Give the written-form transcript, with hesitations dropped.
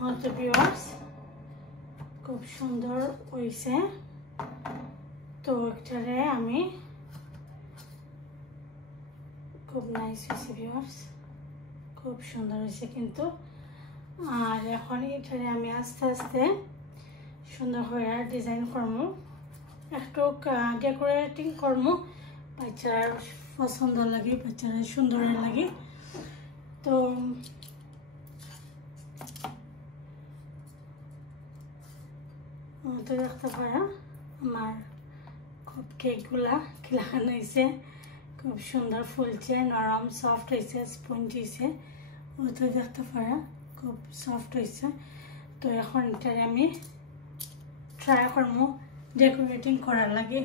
হয়তো ভিউয়ার্স খুব সুন্দর হইছে তো এটারে আমি খুব নাইস হইছে ভিউয়ার্স খুব সুন্দর হইছে কিন্তু আর এখন এটারে আমি আস্তে আস্তে সুন্দর করে ডিজাইন করব একটু ডেকোরেটিং করব বাচ্চার পছন্দ লাগে বাচ্চার সুন্দর লাগে তো তো দেখতে পারা আমার খুব কেকগুলা খিলানো হয়েছে খুব সুন্দর ফুলছে নরম সফট হয়েছে স্পঞ্জ হয়েছে ও তো দেখতে পারা খুব সফট হয়েছে তো এখন এটারে আমি ট্রাই করবো ডেকোরেটিং করার লাগে